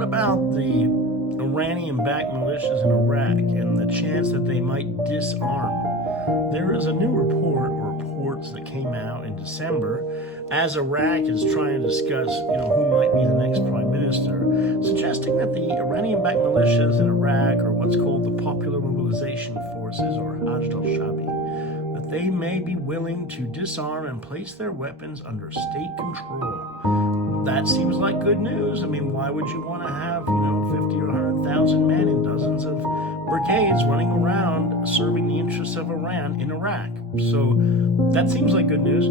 what about the Iranian-backed militias in Iraq and the chance that they might disarm? There is a new report or reports that came out in December as Iraq is trying to discuss, who might be the next prime minister, suggesting that the Iranian-backed militias in Iraq are what's called the Popular Mobilization Forces, or Hajj al-Shabi, that they may be willing to disarm and place their weapons under state control. That seems like good news. I mean, why would you want to have, 50 or 100,000 men in dozens of brigades running around serving the interests of Iran in Iraq? So that seems like good news.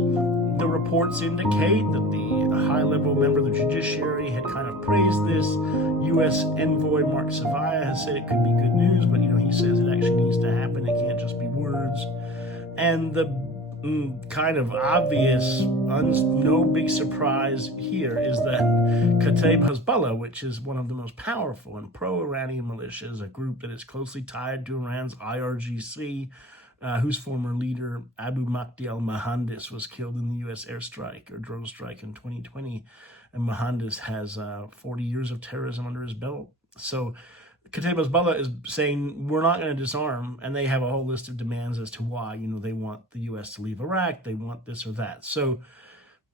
The reports indicate that the high-level member of the judiciary had kind of praised this. U.S. envoy Mark Savaya has said it could be good news, but, he says it actually needs to happen. It can't just be words. And the kind of obvious, no big surprise here is that Kataib Hezbollah, which is one of the most powerful and pro-Iranian militias, a group that is closely tied to Iran's IRGC, whose former leader Abu Mahdi al-Mohandes was killed in the U.S. airstrike or drone strike in 2020, and Mohandes has 40 years of terrorism under his belt. So Kataib Hezbollah is saying we're not going to disarm, and they have a whole list of demands as to why. They want the U.S. to leave Iraq, they want this or that. So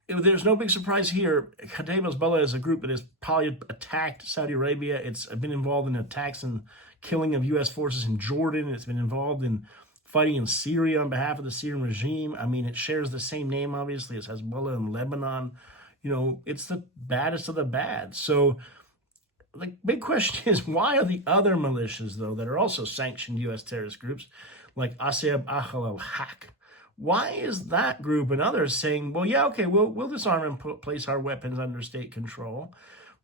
there's no big surprise here. Kataib Hezbollah is a group that has probably attacked Saudi Arabia. It's been involved in attacks and killing of U.S. forces in Jordan. It's been involved in fighting in Syria on behalf of the Syrian regime. I mean, it shares the same name, obviously, as Hezbollah in Lebanon. It's the baddest of the bad. So the big question is, why are the other militias, though, that are also sanctioned U.S. terrorist groups, like Asyab Ahl al-Haq, why is that group and others saying, well, yeah, okay, we'll disarm and place our weapons under state control?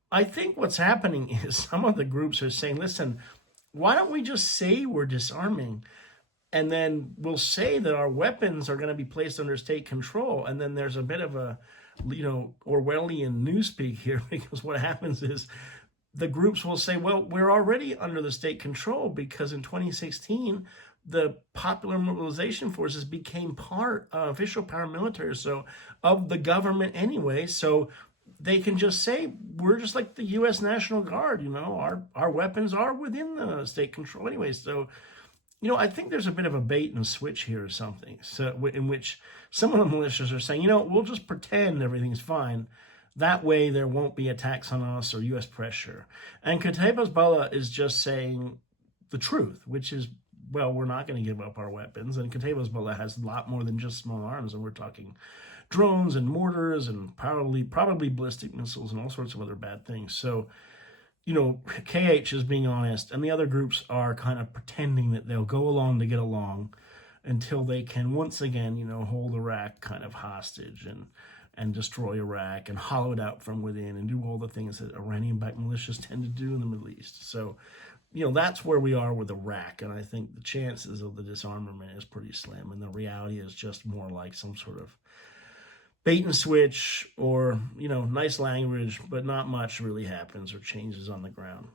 I think what's happening is some of the groups are saying, listen, why don't we just say we're disarming, and then we'll say that our weapons are going to be placed under state control, and then there's a bit of a, Orwellian newspeak here, because what happens is the groups will say, well, we're already under the state control because in 2016, the Popular Mobilization Forces became official paramilitary, of the government anyway. So they can just say, we're just like the U.S. National Guard, our weapons are within the state control anyway. So, I think there's a bit of a bait and switch here or something, in which some of the militias are saying, we'll just pretend everything's fine. That way there won't be attacks on us or U.S. pressure. And Kataib Hezbollah is just saying the truth, which is, well, we're not going to give up our weapons. And Kataib Hezbollah has a lot more than just small arms. And we're talking drones and mortars and probably ballistic missiles and all sorts of other bad things. So, KH is being honest, and the other groups are kind of pretending that they'll go along to get along until they can once again, hold Iraq kind of hostage and destroy Iraq and hollow it out from within and do all the things that Iranian-backed militias tend to do in the Middle East. So, that's where we are with Iraq, and I think the chances of the disarmament is pretty slim, and the reality is just more like some sort of bait and switch or, nice language, but not much really happens or changes on the ground.